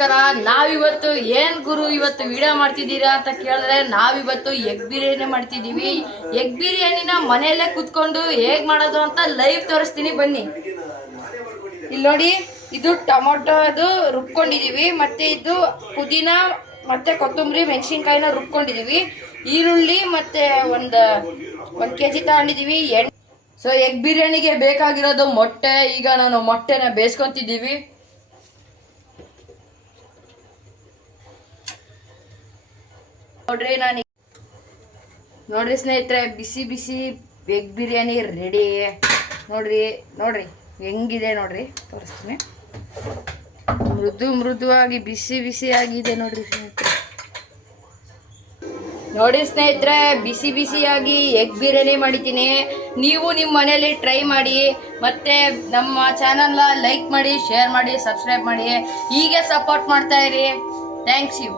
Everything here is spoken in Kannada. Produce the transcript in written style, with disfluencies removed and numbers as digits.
ನಮಸ್ಕಾರ. ನಾವಿವತ್ತು ಏನ್ ಗುರು ಇವತ್ತು ವಿಡಿಯೋ ಮಾಡ್ತಿದ್ದೀರಾ ಅಂತ ಕೇಳಿದ್ರೆ ನಾವಿವತ್ತು ಎಗ್ ಬಿರಿಯಾನಿ ಮಾಡ್ತಿದೀವಿ. ಎಗ್ ಬಿರಿಯಾನಿನ ಮನೆಯಲ್ಲೇ ಕುತ್ಕೊಂಡು ಹೇಗ್ ಮಾಡೋದು ಅಂತ ಲೈವ್ ತೋರಿಸ್ತೀನಿ ಬನ್ನಿ. ಇಲ್ಲಿ ನೋಡಿ, ಇದು ಟೊಮೊಟೊ ಅದು ರುಬ್ಕೊಂಡಿದೀವಿ, ಮತ್ತೆ ಇದು ಪುದೀನ ಮತ್ತೆ ಕೊತ್ತಂಬರಿ ಮೆಣಸಿನ್ಕಾಯಿನ ರುಬ್ಕೊಂಡಿದೀವಿ. ಈರುಳ್ಳಿ ಮತ್ತೆ ಒಂದ್ kg ತಗೊಂಡಿದೀವಿ. ಸೊ ಎಗ್ ಬಿರಿಯಾನಿಗೆ ಬೇಕಾಗಿರೋದು ಮೊಟ್ಟೆ. ಈಗ ನಾನು ಮೊಟ್ಟೆನ ಬೇಯಿಸ್ಕೊಂತಿದ್ದೀವಿ. ನೋಡ್ರಿ ಸ್ನೇಹಿತರೆ, ಬಿಸಿ ಬಿಸಿ ಎಗ್ ಬಿರಿಯಾನಿ ರೆಡಿ. ನೋಡ್ರಿ ಹೆಂಗಿದೆ ನೋಡ್ರಿ, ತೋರಿಸ್ತೀನಿ. ಮೃದುವಾಗಿ ಬಿಸಿ ಆಗಿದೆ ನೋಡ್ರಿ ಸ್ನೇಹಿತರೆ. ನೋಡಿ ಸ್ನೇಹಿತರೆ, ಬಿಸಿಯಾಗಿ ಎಗ್ ಬಿರಿಯಾನಿ ಮಾಡಿದ್ದೀನಿ. ನೀವು ನಿಮ್ಮ ಮನೆಯಲ್ಲಿ ಟ್ರೈ ಮಾಡಿ, ಮತ್ತೆ ನಮ್ಮ ಚಾನಲ್ನ ಲೈಕ್ ಮಾಡಿ, ಶೇರ್ ಮಾಡಿ, ಸಬ್ಸ್ಕ್ರೈಬ್ ಮಾಡಿ. ಹೀಗೆ ಸಪೋರ್ಟ್ ಮಾಡ್ತಾ ಇರಿ. Thanks you.